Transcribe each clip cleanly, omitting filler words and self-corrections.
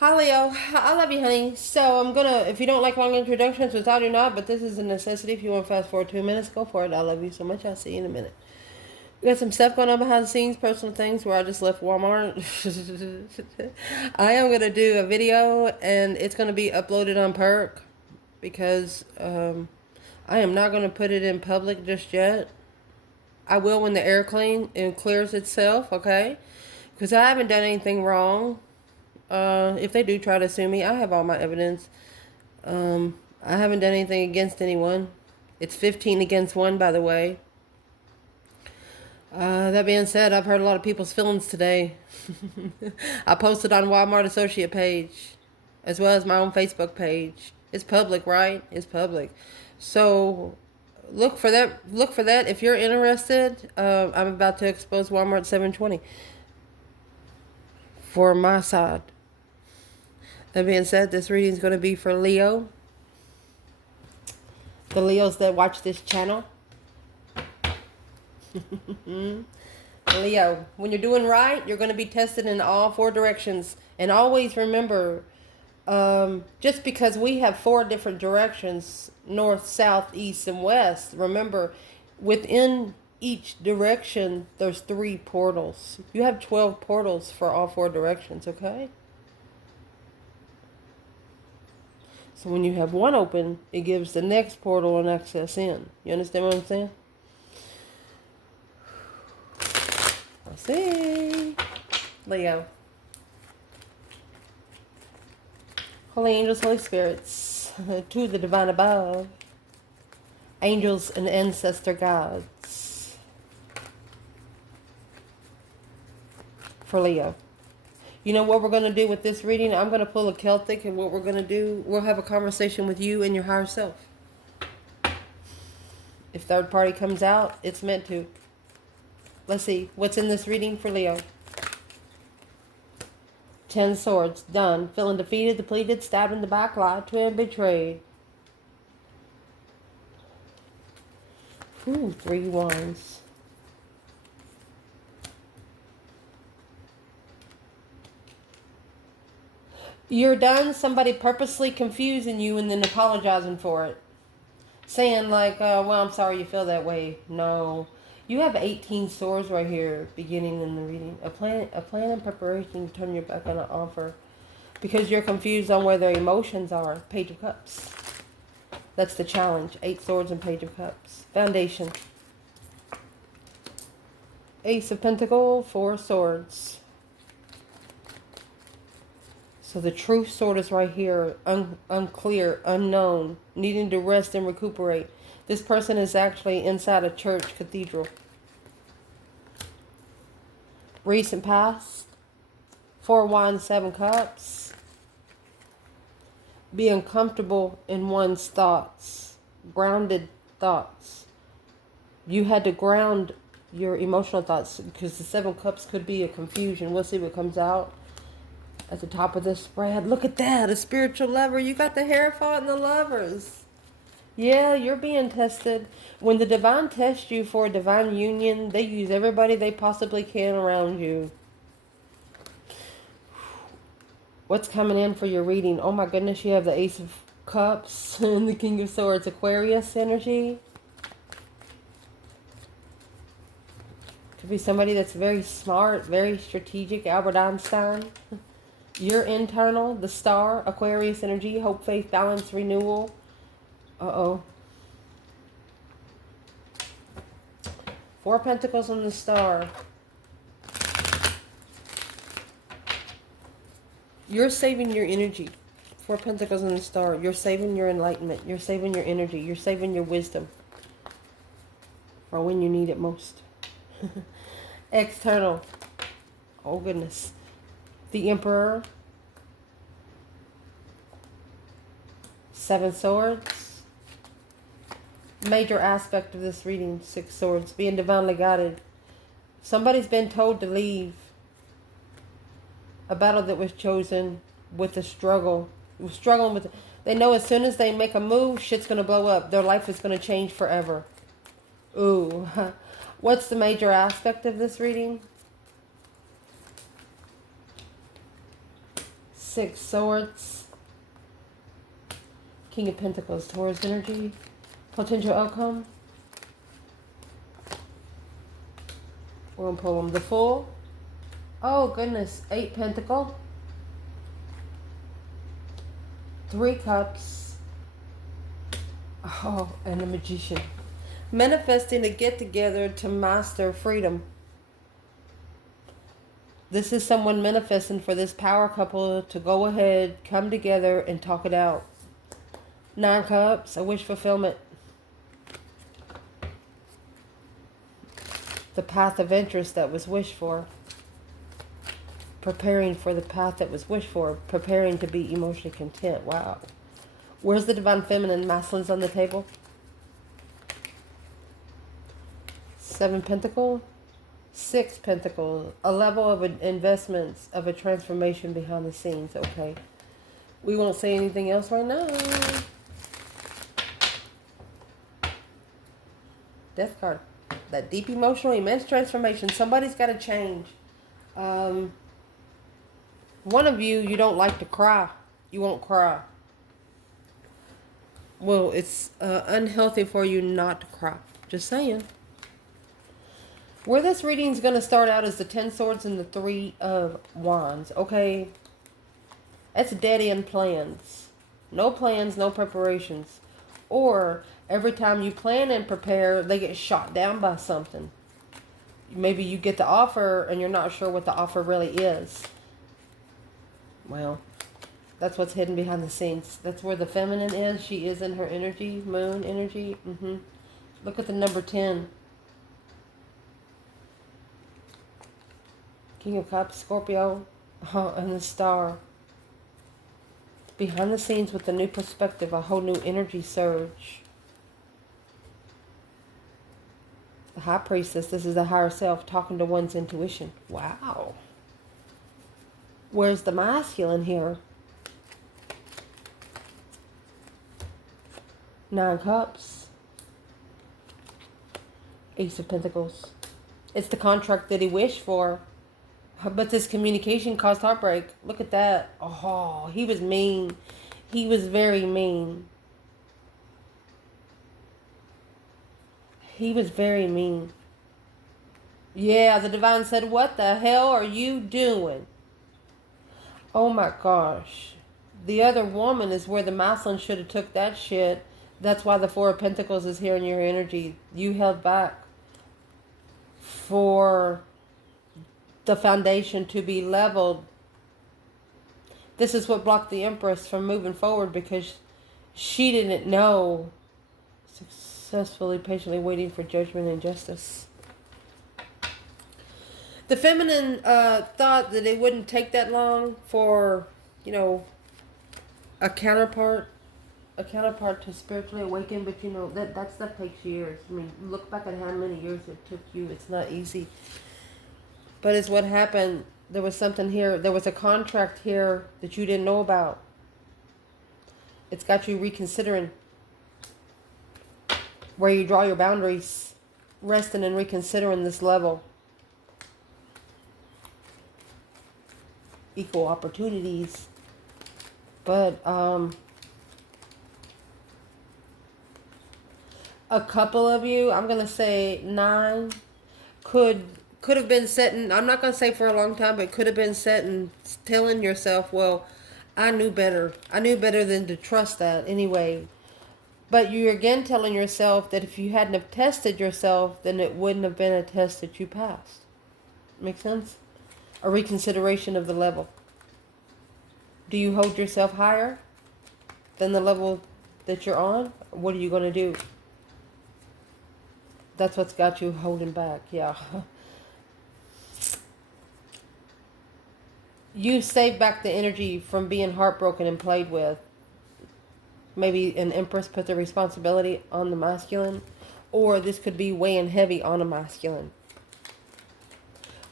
Hi Leo, I love you, honey. So I'm gonna, if you don't like long introductions, which I do not, but this is a necessity. If you want to fast forward 2 minutes, go for it. I love you so much. I'll see you in a minute. We got some stuff going on behind the scenes, personal things where I just left Walmart. I am gonna do a video, and it's gonna be uploaded on Perk because I am not gonna put it in public just yet. I will when the air clean and clears itself, okay? Because I haven't done anything wrong. If they do try to sue me, I have all my evidence. I haven't done anything against anyone. It's 15 against 1, by the way. That being said, I've hurt a lot of people's feelings today. I posted on Walmart Associate page, as well as my own Facebook page. It's public, right? It's public. So look for that. Look for that. If you're interested, I'm about to expose Walmart 720 for my side. That being said, this reading is going to be for Leo. The Leos that watch this channel. Leo, when you're doing right, you're going to be tested in all 4 directions. And always remember, just because we have 4 different directions, north, south, east, and west, remember, within each direction, there's 3 portals. You have 12 portals for all 4 directions, okay? So when you have one open, it gives the next portal an access in. You understand what I'm saying? Let's see. Leo. Holy angels, Holy spirits, to the divine above. Angels and ancestor gods. For Leo. You know what we're going to do with this reading? I'm going to pull a Celtic, and what we're going to do, we'll have a conversation with you and your higher self. If third party comes out, it's meant to. Let's see. What's in this reading for Leo? 10 swords. Done. Feeling defeated, depleted, stabbed in the back, lied to, and betrayed. 3 wands. You're done somebody purposely confusing you and then apologizing for it. Saying like, well, I'm sorry you feel that way. No. You have 18 swords right here beginning in the reading. A plan and preparation to turn your back on an offer. Because you're confused on where their emotions are. Page of Cups. That's the challenge. 8 swords and Page of Cups. Foundation. Ace of Pentacles, 4 swords. So the true sword is right here, unclear, unknown, needing to rest and recuperate. This person is actually inside a church cathedral. Recent past, 4 wands, 7 cups. Being comfortable in one's thoughts, grounded thoughts. You had to ground your emotional thoughts because the 7 cups could be a confusion. We'll see what comes out. At the top of this spread. Look at that. A spiritual lover. You got the Hierophant and the lovers. Yeah, you're being tested. When the divine tests you for a divine union, they use everybody they possibly can around you. What's coming in for your reading? Oh my goodness, you have the Ace of Cups and the King of Swords. Aquarius energy. Could be somebody that's very smart, very strategic. Albert Einstein. Your internal, the star, Aquarius energy, hope, faith, balance, renewal. Uh-oh. 4 pentacles on the star. You're saving your energy. 4 pentacles on the star. You're saving your enlightenment. You're saving your energy. You're saving your wisdom. For when you need it most. External. Oh, goodness. The Emperor. 7 swords. Major aspect of this reading, 6 swords. Being divinely guided. Somebody's been told to leave a battle that was chosen with a struggle. Struggling with it. They know as soon as they make a move, shit's going to blow up. Their life is going to change forever. Ooh. What's the major aspect of this reading? Six Swords. King of Pentacles, Taurus energy. Potential outcome. We're going to pull them. The Fool. Oh, goodness. 8 Pentacle. 3 Cups. Oh, and the Magician. Manifesting a get-together to master freedom. This is someone manifesting for this power couple to go ahead, come together, and talk it out. 9 Cups, a wish fulfillment. The path of interest that was wished for. Preparing for the path that was wished for. Preparing to be emotionally content. Wow. Where's the Divine Feminine? Masculines on the table. 7 Pentacles. 6 Pentacles. A level of investments, of a transformation behind the scenes. Okay. We won't say anything else right now. Death card. That deep emotional, immense transformation. Somebody's got to change. One of you, you don't like to cry. You won't cry. Well, it's unhealthy for you not to cry. Just saying. Where this reading is going to start out is the 10 Swords and the 3 of Wands. Okay. That's dead end plans. No plans, no preparations. Or every time you plan and prepare, they get shot down by something. Maybe you get the offer and you're not sure what the offer really is. Well, that's what's hidden behind the scenes. That's where the feminine is. She is in her energy, moon energy. Look at the number 10. King of Cups, Scorpio, and the Star. Behind the scenes with a new perspective, a whole new energy surge. The High Priestess, this is the higher self talking to one's intuition. Wow. Where's the masculine here? 9 Cups. Ace of Pentacles. It's the contract that he wished for. But this communication caused heartbreak. Look at that. Oh, he was mean. He was very mean. He was very mean. Yeah, the Divine said, what the hell are you doing? Oh my gosh. The other woman is where the masculine should have took that shit. That's why the 4 of Pentacles is here in your energy. You held back for the foundation to be leveled. This is what blocked the Empress from moving forward because she didn't know. Successfully, patiently waiting for judgment and justice. The feminine thought that it wouldn't take that long for, you know, a counterpart to spiritually awaken, but you know, that stuff takes years. I mean, look back at how many years it took you. It's not easy. But it's what happened. There was something here. There was a contract here that you didn't know about. It's got you reconsidering where you draw your boundaries, resting and reconsidering this level. Equal opportunities. But a couple of you, I'm going to say 9, could have been setting, I'm not going to say for a long time, but could have been setting, telling yourself, well, I knew better. I knew better than to trust that anyway. But you're again telling yourself that if you hadn't have tested yourself, then it wouldn't have been a test that you passed. Make sense? A reconsideration of the level. Do you hold yourself higher than the level that you're on? What are you going to do? That's what's got you holding back. Yeah. You save back the energy from being heartbroken and played with. Maybe an Empress put the responsibility on the masculine. Or this could be weighing heavy on a masculine.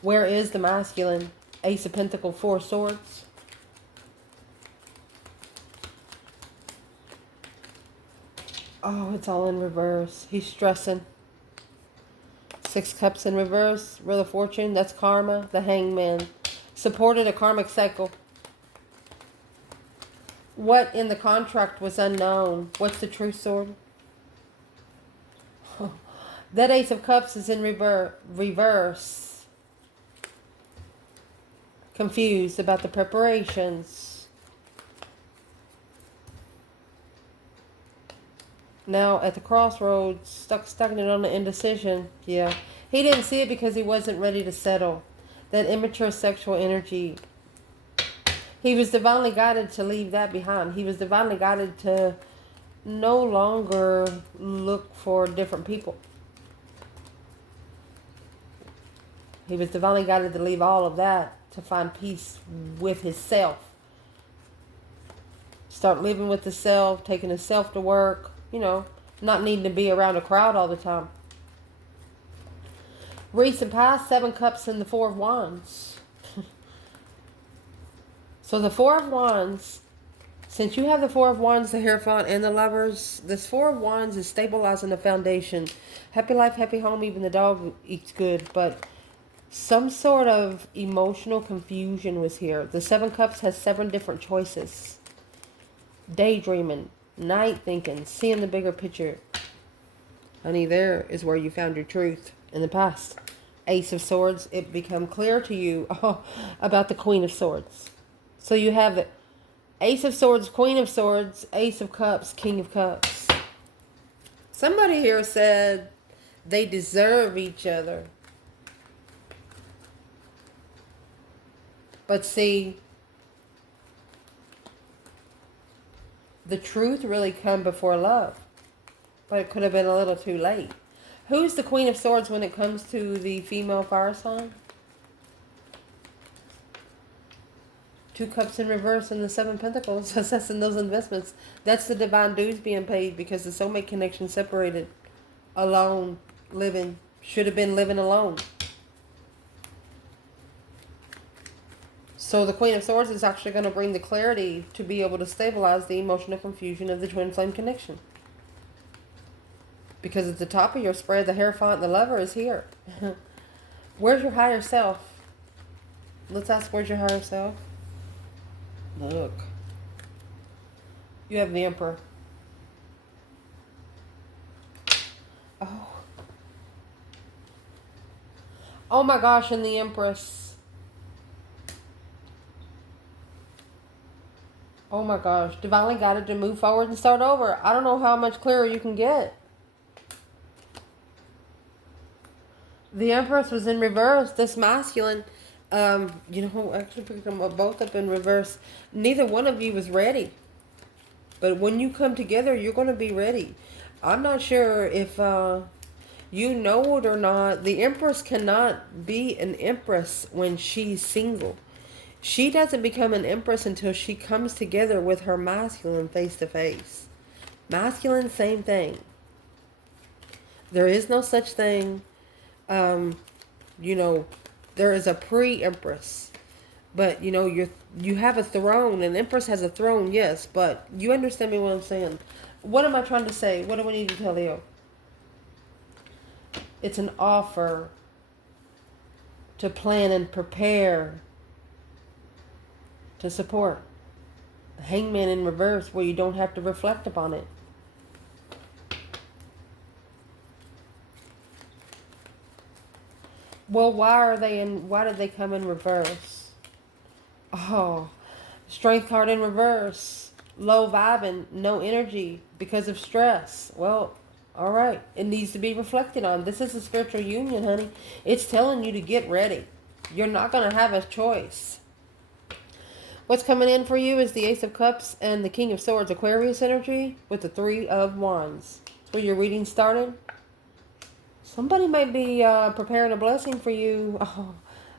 Where is the masculine? Ace of Pentacles, 4 Swords. Oh, it's all in reverse. He's stressing. 6 Cups in reverse. Wheel of Fortune. That's karma. The Hangman. Supported a karmic cycle. What in the contract was unknown? What's the true sword? That Ace of Cups is in reverse. Confused about the preparations. Now at the crossroads, stuck in it on the indecision. Yeah. He didn't see it because he wasn't ready to settle. That immature sexual energy. He was divinely guided to leave that behind. He was divinely guided to no longer look for different people. He was divinely guided to leave all of that to find peace with himself. Start living with the self, taking the self to work, you know, not needing to be around a crowd all the time. Recent past, 7 Cups and the 4 of Wands. So the 4 of Wands, since you have the 4 of Wands, the Hierophant, and the Lovers, this 4 of Wands is stabilizing the foundation. Happy life, happy home, even the dog eats good, but some sort of emotional confusion was here. The 7 Cups has 7 different choices. Daydreaming, night thinking, seeing the bigger picture. Honey, there is where you found your truth in the past. Ace of Swords, it become clear to you about the Queen of Swords. So you have the Ace of Swords, Queen of Swords, Ace of Cups, King of Cups. Somebody here said they deserve each other. But see, the truth really come before love. But it could have been a little too late. Who's the Queen of Swords when it comes to the female fire sign? 2 Cups in reverse and the 7 Pentacles, assessing those investments. That's the divine dues being paid because the soulmate connection separated. Alone, living. Should have been living alone. So the Queen of Swords is actually going to bring the clarity to be able to stabilize the emotional confusion of the twin flame connection. Because at the top of your spread, the Hierophant, the Lover is here. Where's your higher self? Let's ask, where's your higher self? Look. You have the Emperor. Oh. Oh my gosh, and the Empress. Oh my gosh. Divinely guided to move forward and start over. I don't know how much clearer you can get. The Empress was in reverse. This masculine, actually picked them both up in reverse. Neither one of you was ready. But when you come together, you're going to be ready. I'm not sure if you know it or not. The Empress cannot be an Empress when she's single. She doesn't become an Empress until she comes together with her masculine face to face. Masculine, same thing. There is no such thing. There is a pre-Empress, but you have a throne. An Empress has a throne, yes, but you understand me what I'm saying. What am I trying to say? What do I need to tell you? It's an offer to plan and prepare to support. Hangman in reverse, where you don't have to reflect upon it. Well, why did they come in reverse? Oh, Strength card in reverse. Low vibing, no energy because of stress. Well, all right. It needs to be reflected on. This is a spiritual union, honey. It's telling you to get ready. You're not going to have a choice. What's coming in for you is the Ace of Cups and the King of Swords, Aquarius energy with the 3 of Wands. That's where your reading started. Somebody might be preparing a blessing for you,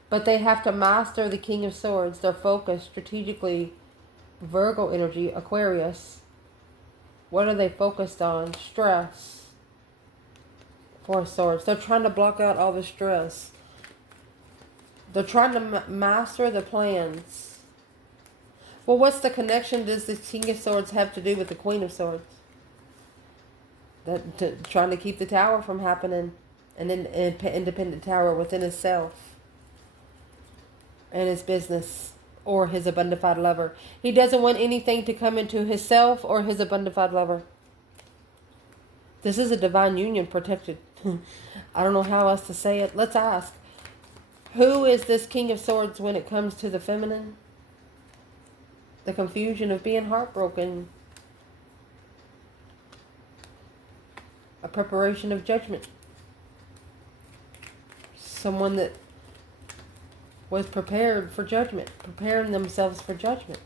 but they have to master the King of Swords. They're focused strategically. Virgo energy, Aquarius. What are they focused on? Stress. 4 of Swords. They're trying to block out all the stress. They're trying to master the plans. Well, what's the connection does the King of Swords have to do with the Queen of Swords? Trying to keep the tower from happening. An independent tower within itself. And his business. or his abundified lover. He doesn't want anything to come into himself or his abundified lover. This is a divine union protected. I don't know how else to say it. Let's ask. Who is this King of Swords when it comes to the feminine? The confusion of being heartbroken. A preparation of judgment. Someone that was prepared for judgment. Preparing themselves for judgment.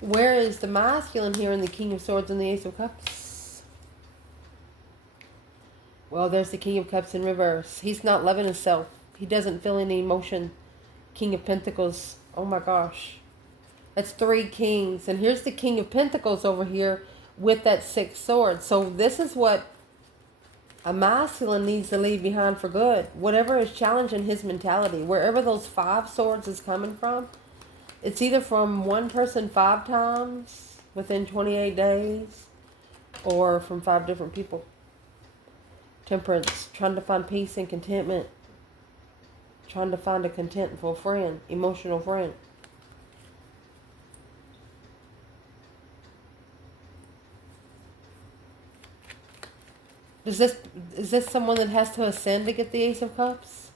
Where is the masculine here in the King of Swords and the Ace of Cups? Well, there's the King of Cups in reverse. He's not loving himself. He doesn't feel any emotion. King of Pentacles. Oh my gosh. That's 3 kings. And here's the King of Pentacles over here with that 6 swords. So this is what a masculine needs to leave behind for good. Whatever is challenging his mentality. Wherever those 5 swords is coming from. It's either from one person 5 times within 28 days. Or from 5 different people. Temperance. Trying to find peace and contentment. Trying to find a contentful friend. Emotional friend. Is this someone that has to ascend to get the Ace of Cups?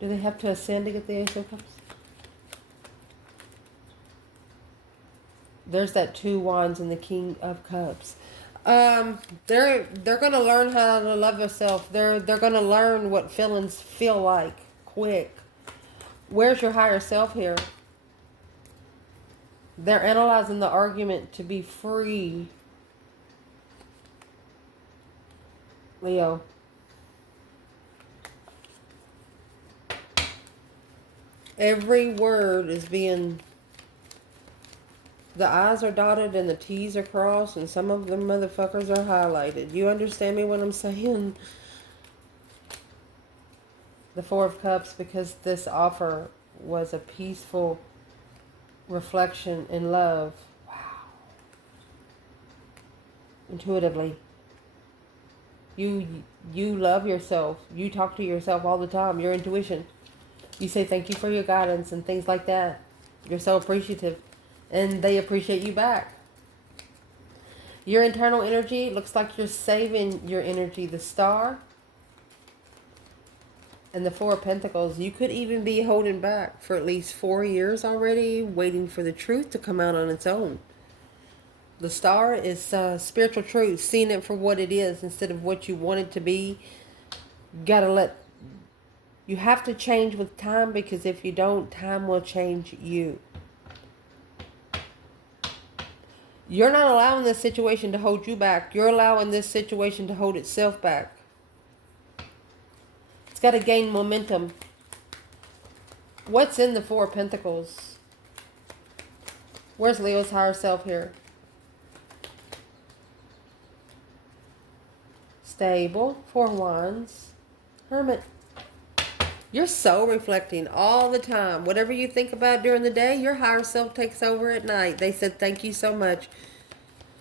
Do they have to ascend to get the Ace of Cups? There's that 2 wands and the King of Cups. They're gonna learn how to love yourself. They're gonna learn what feelings feel like quick. Where's your higher self here? They're analyzing the argument to be free. Leo. Every word is being... The I's are dotted and the T's are crossed and some of them motherfuckers are highlighted. You understand me what I'm saying? The 4 of Cups, because this offer was a peaceful reflection in love. Wow. Intuitively. You love yourself. You talk to yourself all the time. Your intuition. You say thank you for your guidance and things like that. You're so appreciative. And they appreciate you back. Your internal energy, looks like you're saving your energy. The Star and the 4 of Pentacles. You could even be holding back for at least 4 years already, waiting for the truth to come out on its own. The Star is spiritual truth, seeing it for what it is instead of what you want it to be. You have to change with time, because if you don't, time will change you. You're not allowing this situation to hold you back. You're allowing this situation to hold itself back. It's got to gain momentum. What's in the 4 of Pentacles? Where's Leo's higher self here? Stable. 4 wands. Hermit. You're so reflecting all the time. Whatever you think about during the day, your higher self takes over at night. They said thank you so much.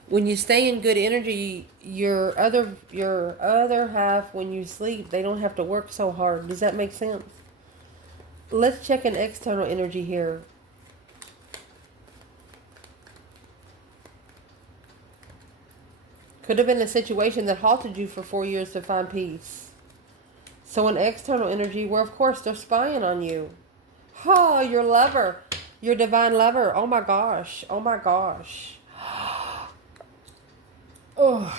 When you stay in good energy, your other half, when you sleep, they don't have to work so hard. Does that make sense? Let's check an external energy here. Could have been a situation that halted you for 4 years to find peace. So an external energy where, of course, they're spying on you. Oh, your lover. Your divine lover. Oh, my gosh. Oh, my gosh. Oh.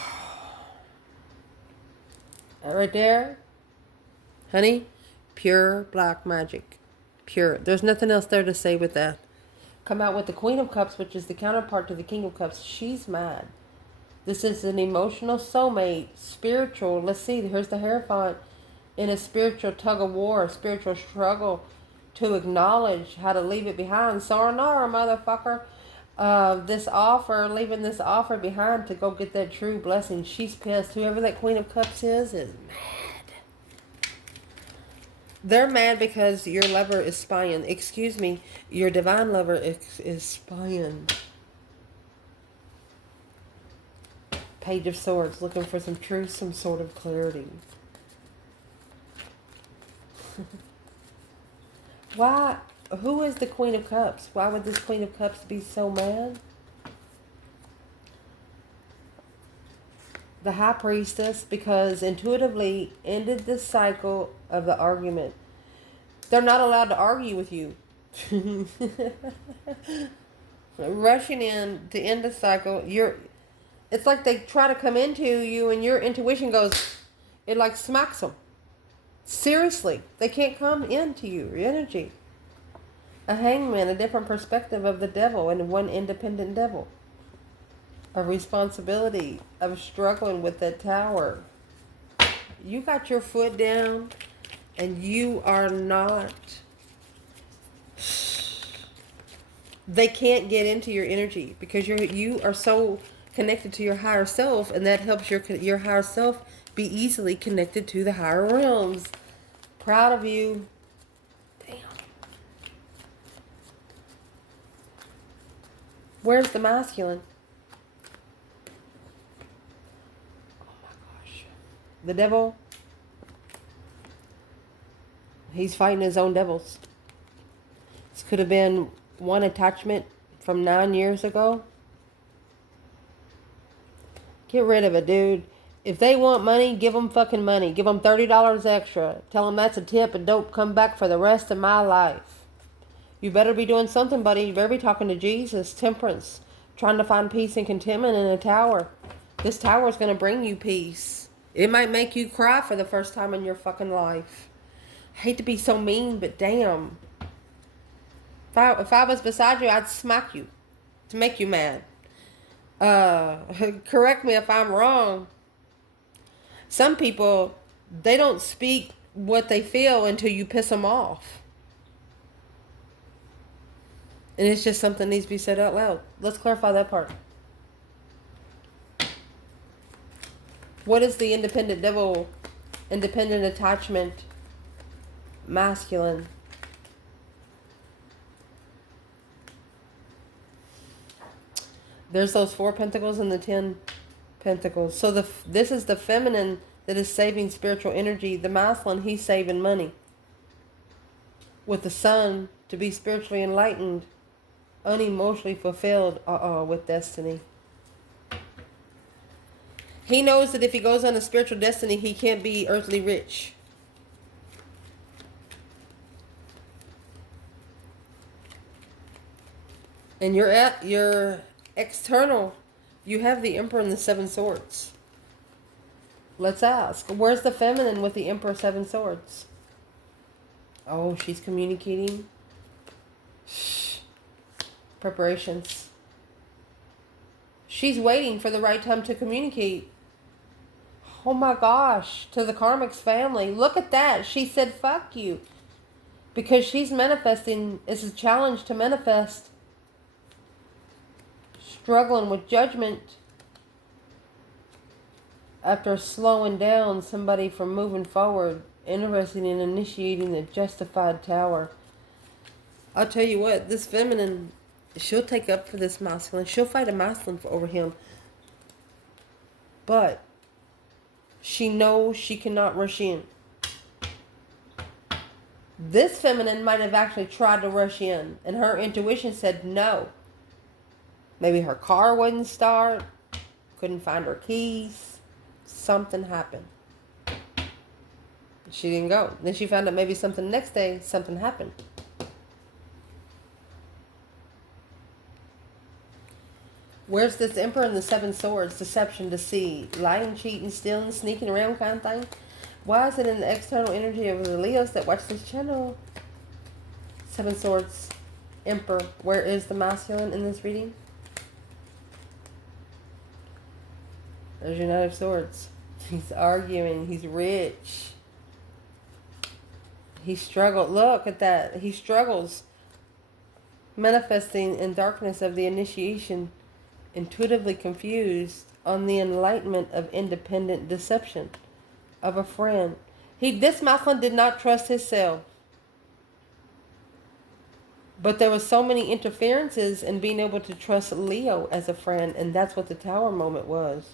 That right there, honey, pure black magic. Pure. There's nothing else there to say with that. Come out with the Queen of Cups, which is the counterpart to the King of Cups. She's mad. This is an emotional soulmate. Spiritual. Let's see. Here's the Hierophant. In a spiritual tug of war, a spiritual struggle to acknowledge how to leave it behind. Sayonara, motherfucker. Leaving this offer behind to go get that true blessing. She's pissed. Whoever that Queen of Cups is mad. They're mad because your lover is spying. Excuse me, your divine lover is spying. Page of Swords, looking for some truth, some sort of clarity. Why? Who is the Queen of Cups? Why would this Queen of Cups be so mad? The High Priestess, because intuitively ended the cycle of the argument. They're not allowed to argue with you. Rushing in to end the cycle, it's like they try to come into you and your intuition goes, it like smacks them. Seriously, they can't come into you, your energy. A hangman, a different perspective of the devil, and one independent devil. A responsibility of struggling with that tower. You got your foot down and you are not, they can't get into your energy because you are so connected to your higher self, and that helps your higher self be easily connected to the higher realms. Proud of you. Damn. Where's the masculine? The devil, he's fighting his own devils. This could have been one attachment from 9 years ago. Get rid of it, dude. If they want money, give them fucking money. Give them $30 extra. Tell them that's a tip and don't come back for the rest of my life. You better be doing something, buddy. You better be talking to Jesus. Temperance. Trying to find peace and contentment in a tower. This tower is going to bring you peace. It might make you cry for the first time in your fucking life. I hate to be so mean, but damn. If I was beside you, I'd smack you to make you mad. Correct me if I'm wrong. Some people, they don't speak what they feel until you piss them off. And it's just something that needs to be said out loud. Let's clarify that part. What is the independent devil, independent attachment, masculine? There's those 4 pentacles and the 10 pentacles. So this is the feminine that is saving spiritual energy. The masculine, he's saving money. With the sun, to be spiritually enlightened, unemotionally fulfilled, with destiny. He knows that if he goes on a spiritual destiny, he can't be earthly rich. And you're at your external, you have the Emperor and the 7 swords. Let's ask, where's the feminine with the Emperor 7 swords? Oh, she's communicating. Shh. Preparations. She's waiting for the right time to communicate. Oh my gosh, to the Karmic's family. Look at that. She said, fuck you. Because she's manifesting. It's a challenge to manifest. Struggling with judgment. After slowing down somebody from moving forward. Interested in initiating the justified tower. I'll tell you what, this feminine, she'll take up for this masculine. She'll fight a masculine over him. But she knows she cannot rush in. This feminine might have actually tried to rush in, and her intuition said no. Maybe her car wouldn't start, couldn't find her keys, something happened. She didn't go. Then she found out maybe something next day, something happened. Where's this Emperor and the 7 swords? Deception, deceit, lying, cheating, stealing, sneaking around kind of thing. Why is it in the external energy of the Leos that watch this channel? 7 swords, Emperor. Where is the masculine in this reading? There's your Knight of Swords. He's arguing. He's rich. He struggled. Look at that. He struggles. Manifesting in darkness of the initiation. Intuitively confused on the enlightenment of independent deception of a friend. This masculine did not trust himself. But there was so many interferences in being able to trust Leo as a friend, and that's what the Tower moment was.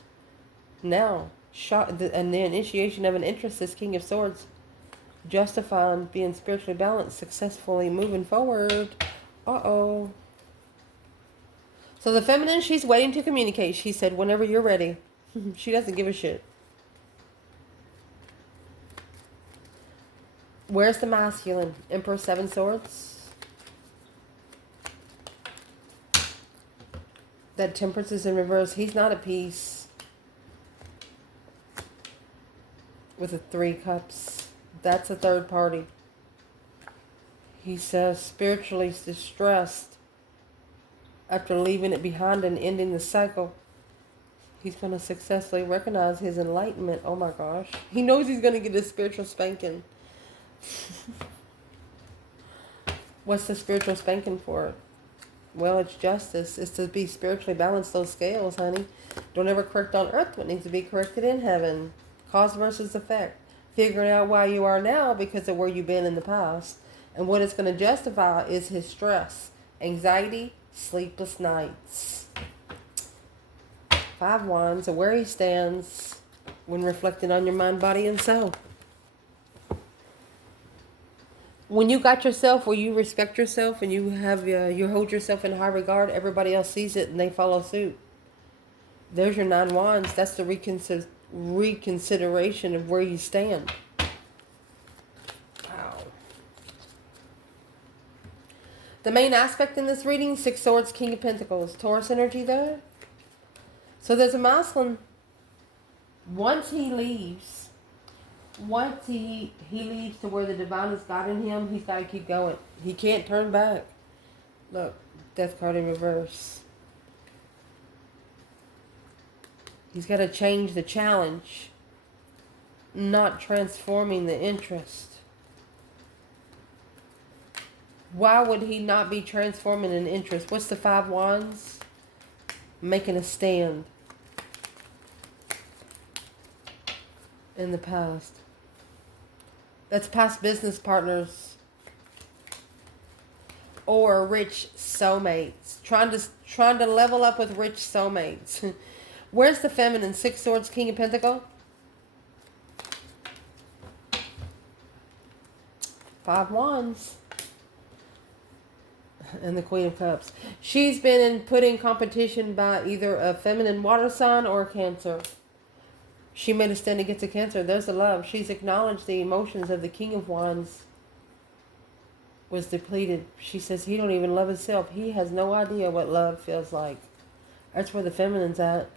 Now, and the initiation of an interest, this King of Swords. justifying being spiritually balanced, successfully moving forward. Uh-oh. So the feminine, she's waiting to communicate. She said, whenever you're ready. She doesn't give a shit. Where's the masculine? Emperor, 7 swords. That temperance is in reverse. He's not at peace. With the 3 cups. That's a third party. He says spiritually distressed. After leaving it behind and ending the cycle, he's going to successfully recognize his enlightenment. Oh my gosh. He knows he's going to get a spiritual spanking. What's the spiritual spanking for? Well, it's justice. It's to be spiritually balanced, those scales, honey. Don't ever correct on earth what needs to be corrected in heaven. Cause versus effect. Figuring out why you are now because of where you've been in the past. And what it's going to justify is his stress, anxiety, sleepless nights. 5 wands, and where he stands when reflecting on your mind, body, and soul. When you got yourself, where you respect yourself and you have you hold yourself in high regard, everybody else sees it and they follow suit. There's your 9 wands. That's the reconsideration of where you stand. Wow. The main aspect in this reading, 6 swords, King of Pentacles. Taurus energy there. So there's a masculine. Once he leaves to where the divine is guiding him, he's got to keep going. He can't turn back. Look, death card in reverse. He's got to change the challenge, not transforming the interest. Why would he not be transforming an interest? What's the 5 wands? Making a stand in the past. That's past business partners or rich soulmates. Trying to level up with rich soulmates. Where's the feminine? 6 swords, King of Pentacles. 5 wands. And the Queen of Cups. She's been put in competition by either a feminine water sign or a Cancer. She made a stand against a Cancer. There's the love. She's acknowledged the emotions of the King of Wands was depleted. She says he don't even love himself. He has no idea what love feels like. That's where the feminine's at.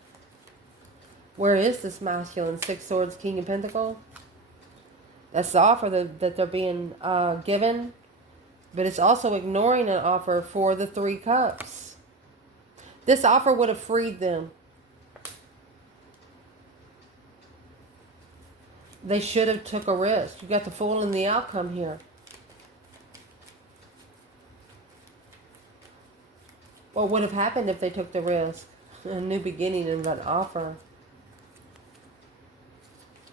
Where is this masculine? 6 swords, King of Pentacles. That's the offer that they're being given. But it's also ignoring an offer for the 3 cups. This offer would have freed them. They should have took a risk. You got the Fool in the outcome here. What would have happened if they took the risk? A new beginning in that offer.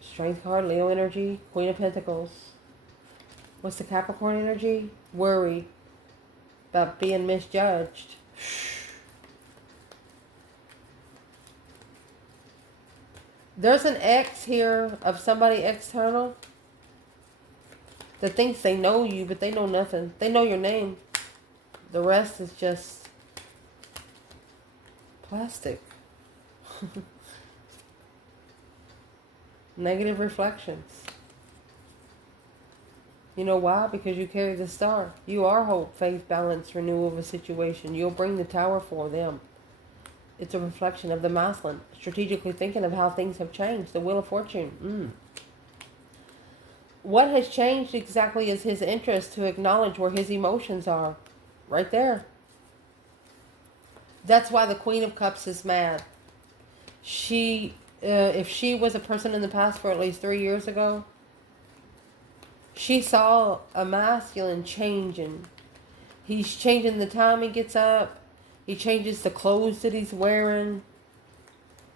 Strength card, Leo energy, Queen of Pentacles. What's the Capricorn energy? Worry about being misjudged. There's an X here of somebody external that thinks they know you, but they know nothing. They know your name. The rest is just plastic. Negative reflections. You know why? Because you carry the star. You are hope, faith, balance, renewal of a situation. You'll bring the tower for them. It's a reflection of the masculine. Strategically thinking of how things have changed. The Wheel of Fortune. What has changed exactly is his interest to acknowledge where his emotions are. Right there. That's why the Queen of Cups is mad. If she was a person in the past for at least 3 years ago, she saw a masculine changing. He's changing the time he gets up. He changes the clothes that he's wearing.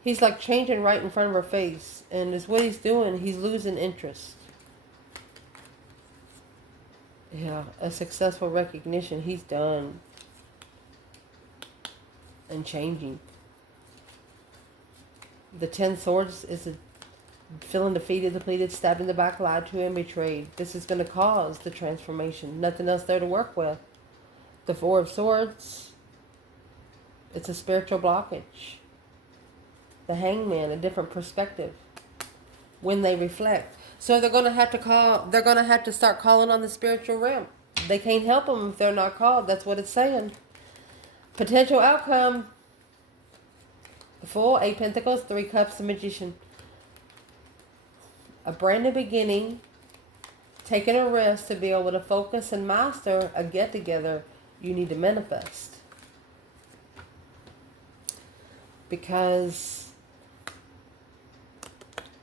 He's like changing right in front of her face. And it's what he's doing. He's losing interest. Yeah, a successful recognition. He's done. And changing. The 10 swords is Feeling defeated, depleted, stabbed in the back, lied to, and betrayed. This is going to cause the transformation. Nothing else there to work with. The Four of Swords. It's a spiritual blockage. The Hangman, a different perspective. When they reflect. So they're going to have to call, they're going to have to start calling on the spiritual realm. They can't help them if they're not called. That's what it's saying. Potential outcome. The Fool, 8 Pentacles, 3 Cups, the Magician. A brand new beginning. Taking a risk to be able to focus and master a get-together you need to manifest. Because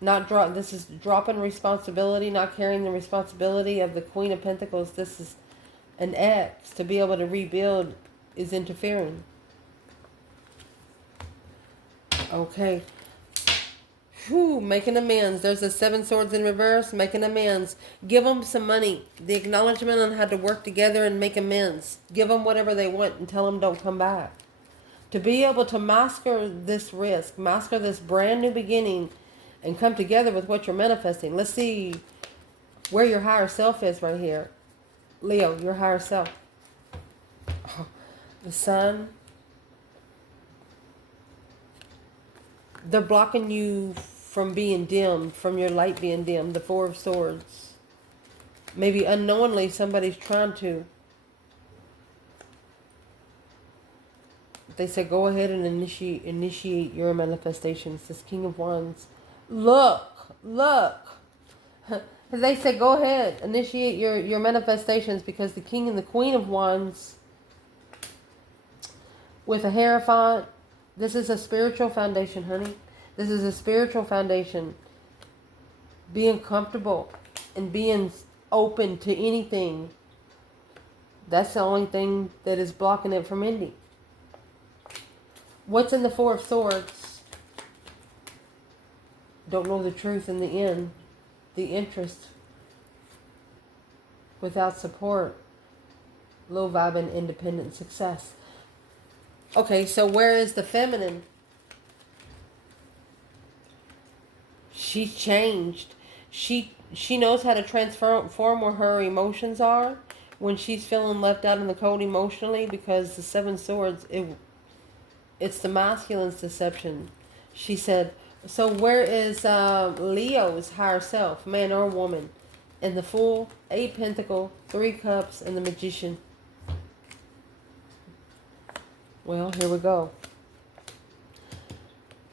this is dropping responsibility, not carrying the responsibility of the Queen of Pentacles. This is an ex. To be able to rebuild is interfering. Okay. Whew, making amends. There's the 7 Swords in reverse. Making amends. Give them some money. The acknowledgement on how to work together and make amends. Give them whatever they want and tell them don't come back. To be able to master this risk, master this brand new beginning, and come together with what you're manifesting. Let's see where your higher self is right here. Leo, your higher self. Oh, the Sun. They're blocking you from being dimmed, from your light being dimmed. The Four of Swords. Maybe unknowingly somebody's trying to. They said go ahead and initiate your manifestations. This King of Wands. Look. They said go ahead, initiate your manifestations, because the King and the Queen of Wands with a Hierophant. This is a spiritual foundation, honey. This is a spiritual foundation. Being comfortable and being open to anything. That's the only thing that is blocking it from ending. What's in the Four of Swords? Don't know the truth in the end. The interest without support. Low vibing, independent success. Okay, so where is the feminine? She's changed. She knows how to transform where her emotions are when she's feeling left out in the cold emotionally, because the 7 Swords, it's the masculine's deception. She said, so where is Leo's higher self, man or woman? And the Fool, 8 Pentacles, 3 Cups, and the Magician. Well, here we go.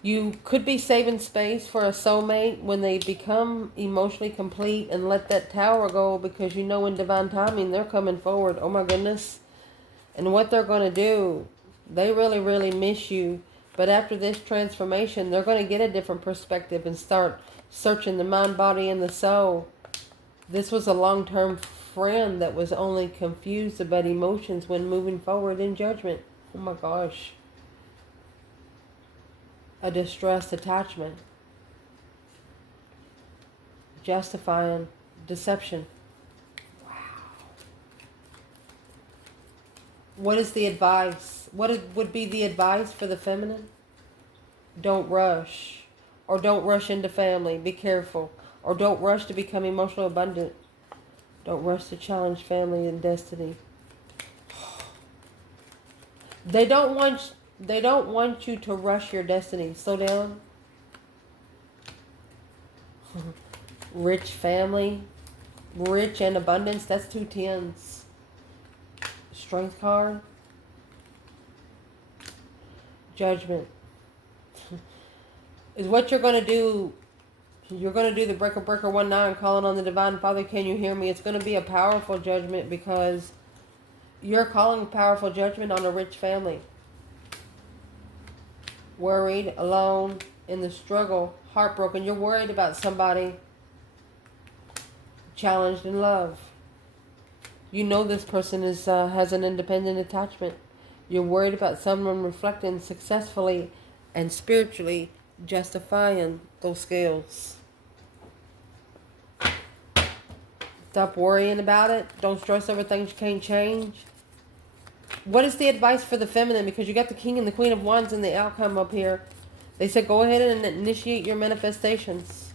You could be saving space for a soulmate when they become emotionally complete, and let that tower go, because you know in divine timing they're coming forward. Oh my goodness. And what they're going to do, they really, really miss you. But after this transformation, they're going to get a different perspective and start searching the mind, body, and the soul. This was a long-term friend that was only confused about emotions when moving forward in judgment. Oh my gosh. A distressed attachment. Justifying deception. Wow. What is the advice? What would be the advice for the feminine? Don't rush. Or don't rush into family. Be careful. Or don't rush to become emotionally abundant. Don't rush to challenge family and destiny. They don't want you to rush your destiny. Slow down. Rich family. Rich and abundance. That's 2 tens. Strength card. Judgment. Is what you're going to do. You're going to do the breaker 1-9, calling on the Divine Father. Can you hear me? It's going to be a powerful judgment, because you're calling powerful judgment on a rich family. Worried, alone, in the struggle, heartbroken. You're worried about somebody. Challenged in love. You know this person has an independent attachment. You're worried about someone reflecting successfully and spiritually justifying those scales. Stop worrying about it. Don't stress over things you can't change. What is the advice for the feminine? Because you got the King and the Queen of Wands in the outcome up here. They said go ahead and initiate your manifestations.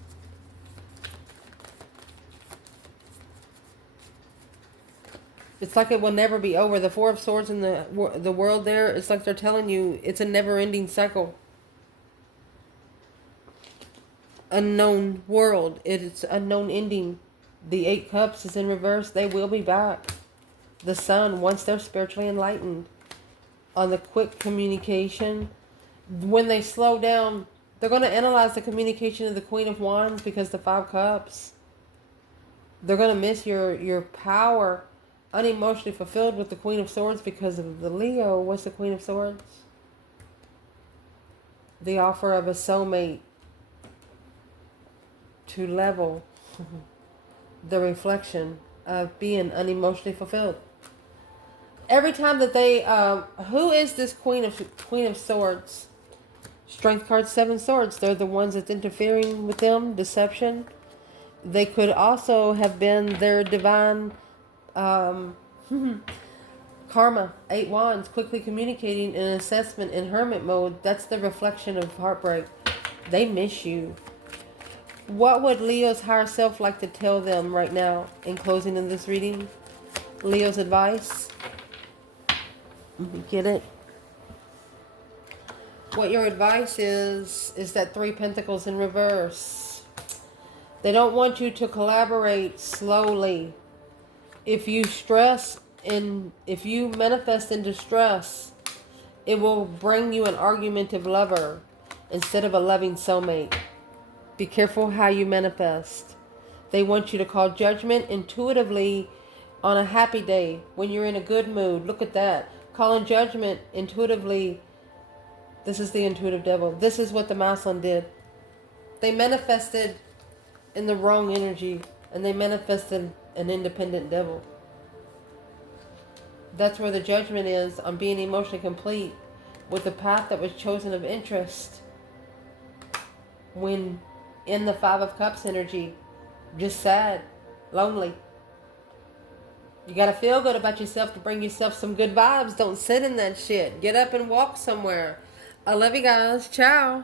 It's like it will never be over. The Four of Swords in the world there, it's like they're telling you it's a never-ending cycle. Unknown world. It's unknown ending. The Eight Cups is in reverse. They will be back. The Sun, once they're spiritually enlightened, on the quick communication, when they slow down, they're going to analyze the communication of the Queen of Wands, because the Five Cups. They're going to miss your power, unemotionally fulfilled with the Queen of Swords because of the Leo. What's the Queen of Swords? The offer of a soulmate to level the reflection of being unemotionally fulfilled. Every time that they, who is this Queen of Swords? Strength card, Seven Swords. They're the ones that's interfering with them. Deception. They could also have been their divine karma. Eight Wands, quickly communicating an assessment in hermit mode. That's the reflection of heartbreak. They miss you. What would Leo's higher self like to tell them right now in closing of this reading? Leo's advice. Get it? What your advice is that Three Pentacles in reverse. They don't want you to collaborate slowly. If you manifest in distress, it will bring you an argumentative lover instead of a loving soulmate. Be careful how you manifest. They want you to call judgment intuitively on a happy day when you're in a good mood. Look at that. Calling judgment intuitively. This is the intuitive devil. This is what the Maslin did. They manifested in the wrong energy, and they manifested an independent devil. That's where the judgment is on being emotionally complete with the path that was chosen of interest. When in the Five of Cups energy, just sad, lonely. You got to feel good about yourself to bring yourself some good vibes. Don't sit in that shit. Get up and walk somewhere. I love you guys. Ciao.